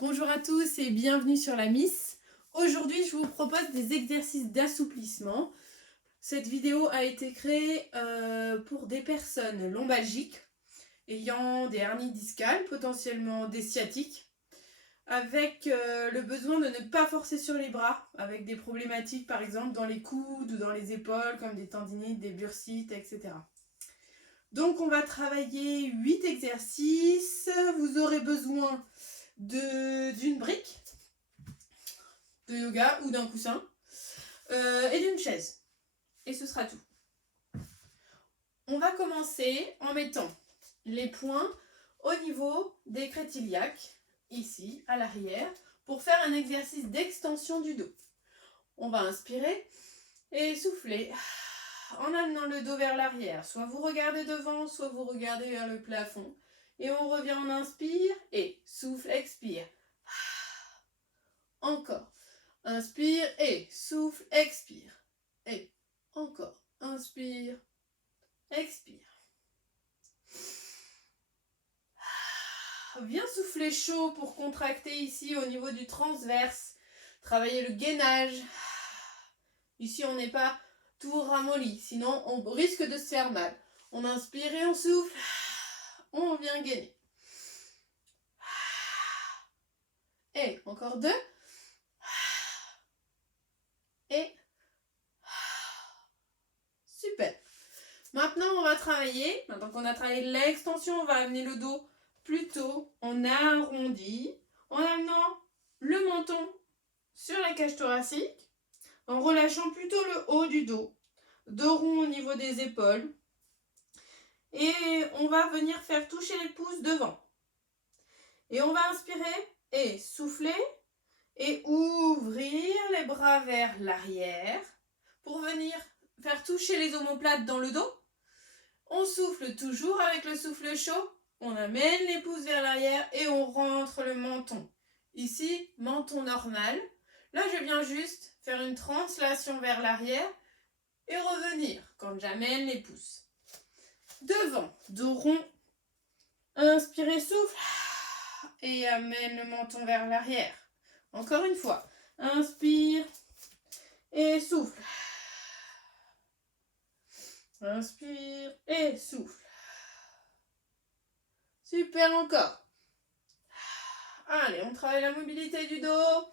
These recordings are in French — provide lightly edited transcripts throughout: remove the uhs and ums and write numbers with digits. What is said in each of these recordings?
Bonjour à tous et bienvenue sur la Miss. Aujourd'hui, je vous propose des exercices d'assouplissement. Cette vidéo a été créée pour des personnes lombalgiques ayant des hernies discales, potentiellement des sciatiques, avec le besoin de ne pas forcer sur les bras, avec des problématiques par exemple dans les coudes ou dans les épaules, comme des tendinites, des bursites, etc. Donc on va travailler 8 exercices. Vous aurez besoin d'une brique de yoga ou d'un coussin et d'une chaise. Et ce sera tout. On va commencer en mettant les poings au niveau des crêtes iliaques, ici à l'arrière, pour faire un exercice d'extension du dos. On va inspirer et souffler en amenant le dos vers l'arrière. Soit vous regardez devant, soit vous regardez vers le plafond. Et on revient, on inspire et souffle, expire. Encore. Inspire et souffle, expire. Et encore. Inspire, expire. Bien souffler chaud pour contracter ici au niveau du transverse. Travailler le gainage. Ici, on n'est pas tout ramolli, sinon on risque de se faire mal. On inspire et on souffle. On vient gainer. Et encore 2. Et super. Maintenant, on va travailler. Maintenant qu'on a travaillé l'extension, on va amener le dos plutôt en arrondi, en amenant le menton sur la cage thoracique, en relâchant plutôt le haut du dos, dos rond au niveau des épaules. Et on va venir faire toucher les pouces devant. Et on va inspirer et souffler et ouvrir les bras vers l'arrière pour venir faire toucher les omoplates dans le dos. On souffle toujours avec le souffle chaud. On amène les pouces vers l'arrière et on rentre le menton. Ici, menton normal. Là, je viens juste faire une translation vers l'arrière et revenir quand j'amène les pouces. Devant, dos rond. Inspirez, souffle et amène le menton vers l'arrière. Encore une fois. Inspire et souffle. Inspire et souffle. Super, encore. Allez, on travaille la mobilité du dos.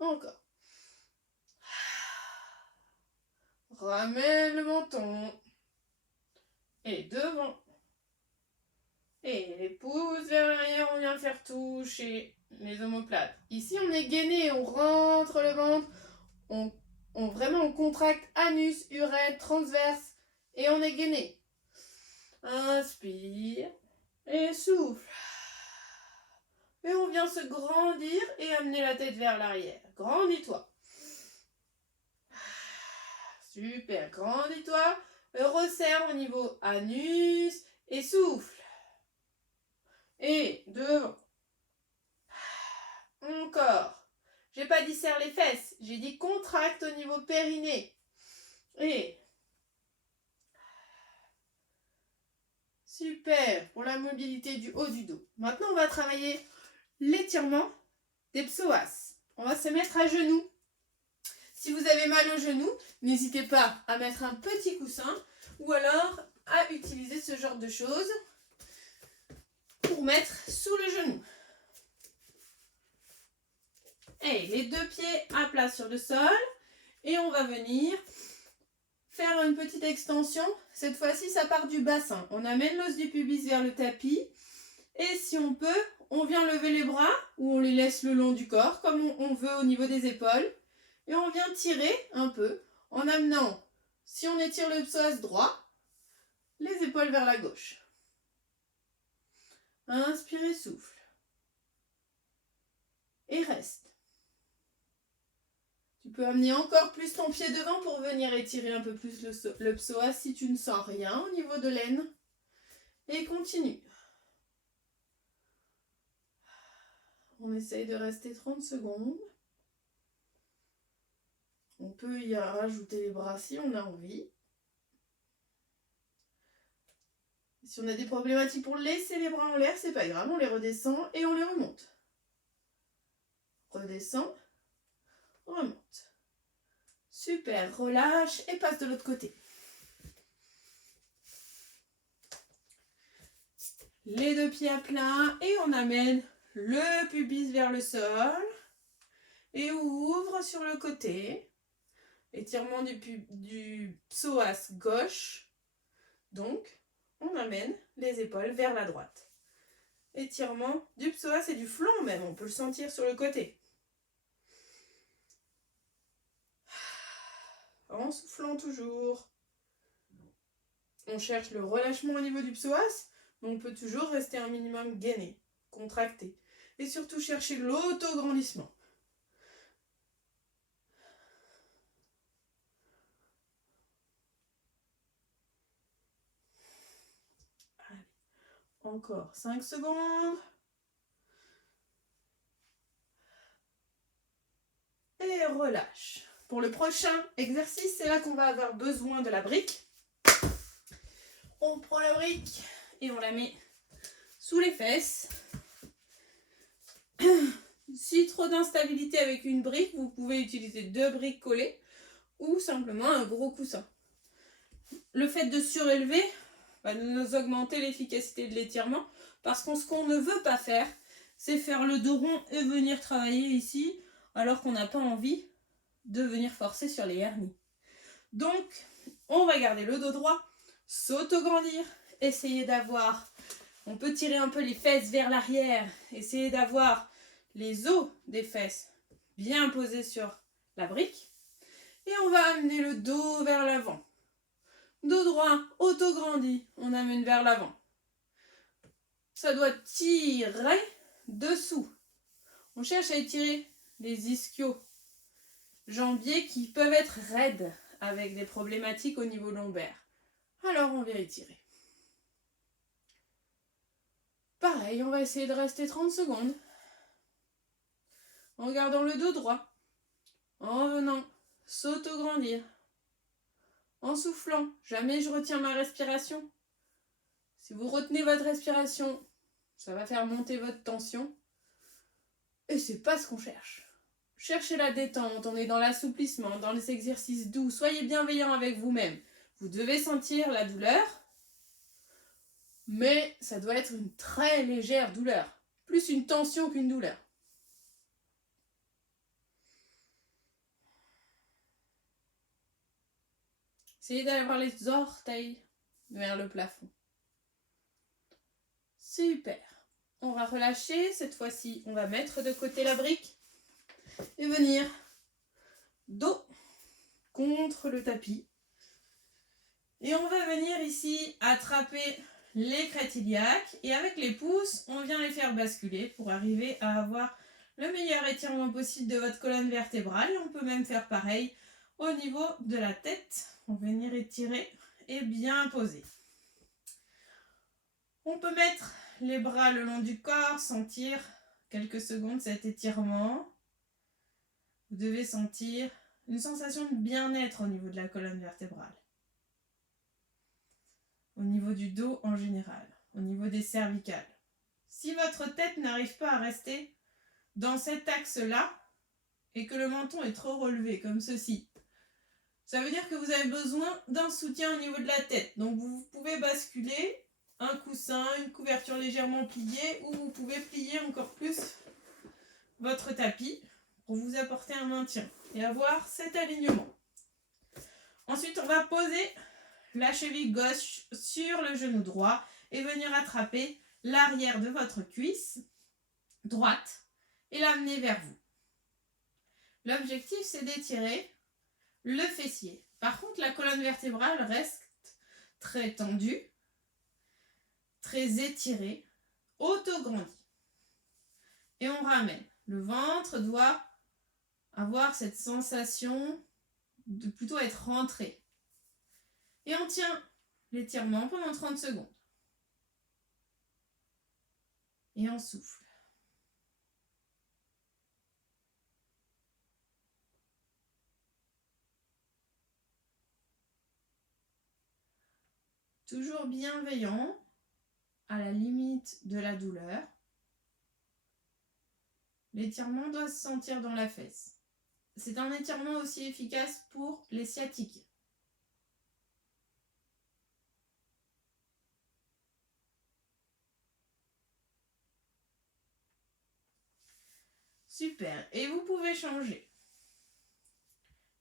Encore. Ramène le menton. Et devant. Et les pouces vers l'arrière, on vient faire toucher les omoplates. Ici, on est gainé, on rentre le ventre. On contracte anus, urètre, transverse. Et on est gainé. Inspire et souffle. Et on vient se grandir et amener la tête vers l'arrière. Grandis-toi. Super, grandis-toi. Resserre au niveau anus et souffle. Et devant. Encore. J'ai pas dit serre les fesses, j'ai dit contracte au niveau périnée. Et super pour la mobilité du haut du dos. Maintenant, on va travailler l'étirement des psoas. On va se mettre à genoux. Si vous avez mal au genou, n'hésitez pas à mettre un petit coussin ou alors à utiliser ce genre de choses pour mettre sous le genou. Et les deux pieds à plat sur le sol. Et on va venir faire une petite extension. Cette fois-ci, ça part du bassin. On amène l'os du pubis vers le tapis. Et si on peut, on vient lever les bras ou on les laisse le long du corps, comme on veut au niveau des épaules. Et on vient tirer un peu en amenant, si on étire le psoas droit, les épaules vers la gauche. Inspirez, souffle. Et reste. Tu peux amener encore plus ton pied devant pour venir étirer un peu plus le psoas si tu ne sens rien au niveau de l'aine. Et continue. On essaye de rester 30 secondes. On peut y rajouter les bras si on a envie. Si on a des problématiques pour laisser les bras en l'air, c'est pas grave, on les redescend et on les remonte. Redescend, remonte. Super, relâche et passe de l'autre côté. Les deux pieds à plat et on amène le pubis vers le sol et ouvre sur le côté. Étirement du psoas gauche. Donc, on amène les épaules vers la droite. Étirement du psoas et du flanc même, on peut le sentir sur le côté. En soufflant toujours. On cherche le relâchement au niveau du psoas, mais on peut toujours rester un minimum gainé, contracté. Et surtout chercher l'autograndissement. Allez. Encore 5 secondes. Et relâche. Pour le prochain exercice, c'est là qu'on va avoir besoin de la brique. On prend la brique et on la met sous les fesses. Si trop d'instabilité avec une brique, vous pouvez utiliser 2 briques collées ou simplement un gros coussin. Le fait de surélever va nous augmenter l'efficacité de l'étirement parce que ce qu'on ne veut pas faire, c'est faire le dos rond et venir travailler ici alors qu'on n'a pas envie de venir forcer sur les hernies. Donc, on va garder le dos droit, s'autograndir, essayer d'avoir, on peut tirer un peu les fesses vers l'arrière, essayer d'avoir les os des fesses bien posés sur la brique. Et on va amener le dos vers l'avant. Dos droit, autograndi, on amène vers l'avant. Ça doit tirer dessous. On cherche à étirer les ischios jambiers qui peuvent être raides avec des problématiques au niveau lombaire. Alors on vient étirer. Pareil, on va essayer de rester 30 secondes. En gardant le dos droit. En venant s'autograndir. En soufflant. Jamais je retiens ma respiration. Si vous retenez votre respiration, ça va faire monter votre tension. Et c'est pas ce qu'on cherche. Cherchez la détente, on est dans l'assouplissement, dans les exercices doux. Soyez bienveillant avec vous-même. Vous devez sentir la douleur, mais ça doit être une très légère douleur. Plus une tension qu'une douleur. Essayez d'avoir les orteils vers le plafond. Super. On va relâcher. Cette fois-ci, on va mettre de côté la brique et venir dos contre le tapis. Et on va venir ici attraper les crêtes iliaques et avec les pouces, on vient les faire basculer pour arriver à avoir le meilleur étirement possible de votre colonne vertébrale. Et on peut même faire pareil au niveau de la tête. On va venir étirer et bien poser. On peut mettre les bras le long du corps, sentir quelques secondes cet étirement. Vous devez sentir une sensation de bien-être au niveau de la colonne vertébrale. Au niveau du dos en général, au niveau des cervicales. Si votre tête n'arrive pas à rester dans cet axe-là et que le menton est trop relevé comme ceci, ça veut dire que vous avez besoin d'un soutien au niveau de la tête. Donc vous pouvez basculer un coussin, une couverture légèrement pliée ou vous pouvez plier encore plus votre tapis pour vous apporter un maintien et avoir cet alignement. Ensuite, on va poser la cheville gauche sur le genou droit et venir attraper l'arrière de votre cuisse droite et l'amener vers vous. L'objectif, c'est d'étirer le fessier. Par contre, la colonne vertébrale reste très tendue, très étirée, autograndie. Et on ramène. Le ventre doit avoir cette sensation de plutôt être rentré. Et on tient l'étirement pendant 30 secondes. Et on souffle. Toujours bienveillant, à la limite de la douleur. L'étirement doit se sentir dans la fesse. C'est un étirement aussi efficace pour les sciatiques. Super. Et vous pouvez changer.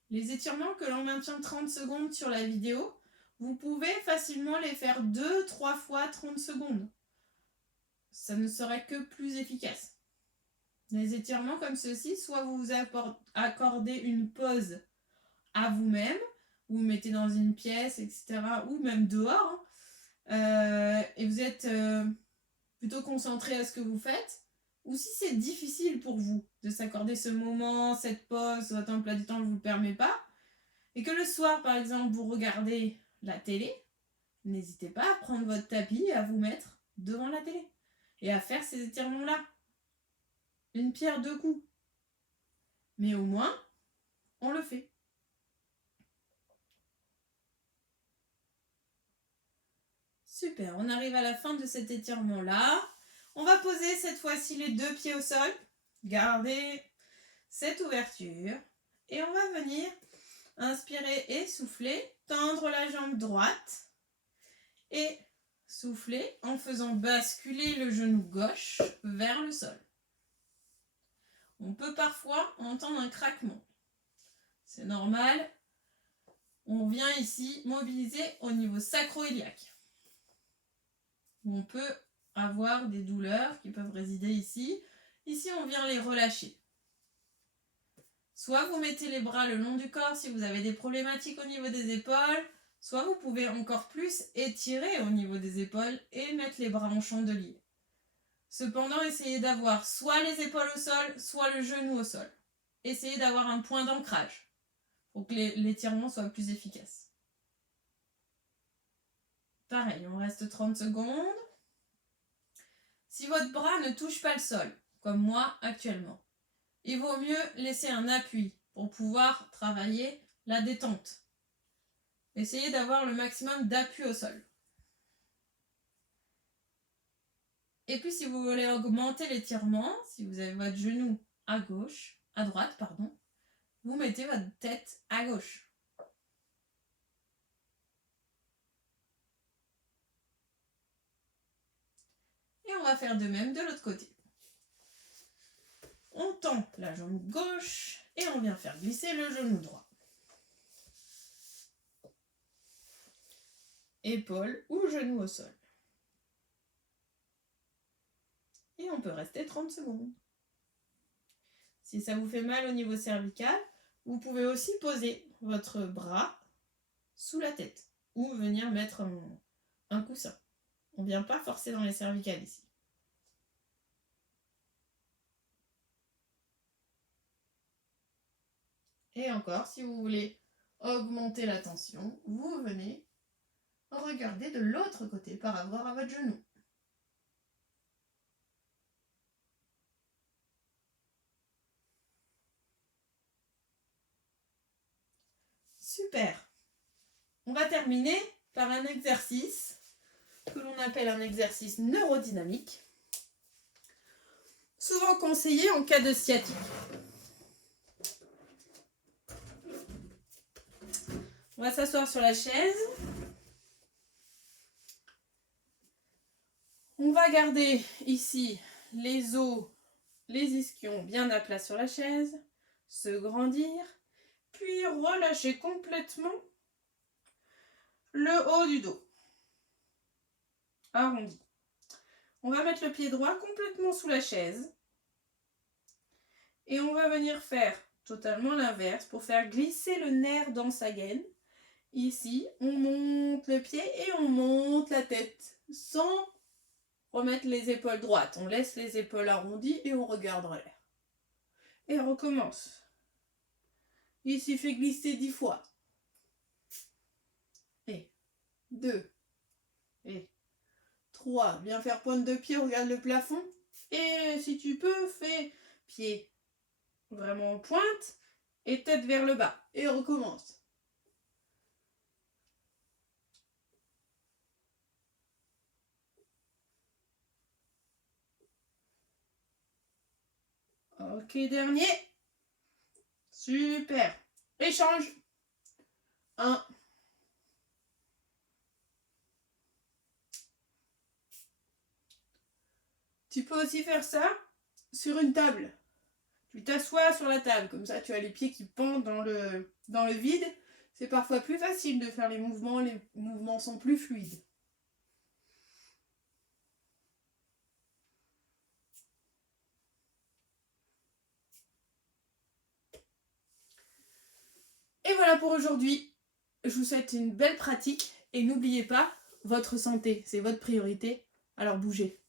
Les étirements que l'on maintient 30 secondes sur la vidéo, vous pouvez facilement les faire 2-3 fois 30 secondes. Ça ne serait que plus efficace. Les étirements comme ceci, soit vous vous accordez une pause à vous-même, vous vous mettez dans une pièce, etc., ou même dehors, et vous êtes plutôt concentré à ce que vous faites, ou si c'est difficile pour vous de s'accorder ce moment, cette pause, votre emploi du temps ne vous le permet pas, et que le soir, par exemple, vous regardez la télé, n'hésitez pas à prendre votre tapis et à vous mettre devant la télé et à faire ces étirements-là. Une pierre deux coups. Mais au moins, on le fait. Super, on arrive à la fin de cet étirement-là. On va poser cette fois-ci les deux pieds au sol. Garder cette ouverture. Et on va venir inspirer et souffler. Tendre la jambe droite. Et souffler en faisant basculer le genou gauche vers le sol. On peut parfois entendre un craquement. C'est normal. On vient ici mobiliser au niveau sacro-iliaque. On peut avoir des douleurs qui peuvent résider ici. Ici, on vient les relâcher. Soit vous mettez les bras le long du corps si vous avez des problématiques au niveau des épaules, soit vous pouvez encore plus étirer au niveau des épaules et mettre les bras en chandelier. Cependant, essayez d'avoir soit les épaules au sol, soit le genou au sol. Essayez d'avoir un point d'ancrage pour que l'étirement soit plus efficace. Pareil, on reste 30 secondes. Si votre bras ne touche pas le sol, comme moi actuellement, il vaut mieux laisser un appui pour pouvoir travailler la détente. Essayez d'avoir le maximum d'appui au sol. Et puis si vous voulez augmenter l'étirement, si vous avez votre genou à droite, vous mettez votre tête à gauche. Et on va faire de même de l'autre côté. On tend la jambe gauche et on vient faire glisser le genou droit. Épaule ou genou au sol. Et on peut rester 30 secondes. Si ça vous fait mal au niveau cervical, vous pouvez aussi poser votre bras sous la tête ou venir mettre un coussin. On ne vient pas forcer dans les cervicales ici. Et encore, si vous voulez augmenter la tension, vous venez regarder de l'autre côté par rapport à votre genou. Super. On va terminer par un exercice que l'on appelle un exercice neurodynamique, souvent conseillé en cas de sciatique. On va s'asseoir sur la chaise. On va garder ici les os, les ischions bien à plat sur la chaise, se grandir, puis relâcher complètement le haut du dos, arrondi. On va mettre le pied droit complètement sous la chaise et on va venir faire totalement l'inverse pour faire glisser le nerf dans sa gaine. Ici, on monte le pied et on monte la tête sans remettre les épaules droites. On laisse les épaules arrondies et on regarde en l'air. Et on recommence. Ici, fait glisser 10 fois. Et 2. Et 3. Viens faire pointe de pied, regarde le plafond. Et si tu peux, fais pied vraiment en pointe et tête vers le bas. Et recommence. Ok, dernier. Super. Échange. 1. Tu peux aussi faire ça sur une table. Tu t'assois sur la table, comme ça tu as les pieds qui pendent dans le vide. C'est parfois plus facile de faire les mouvements sont plus fluides. Et voilà pour aujourd'hui. Je vous souhaite une belle pratique et n'oubliez pas, votre santé, c'est votre priorité, alors bougez.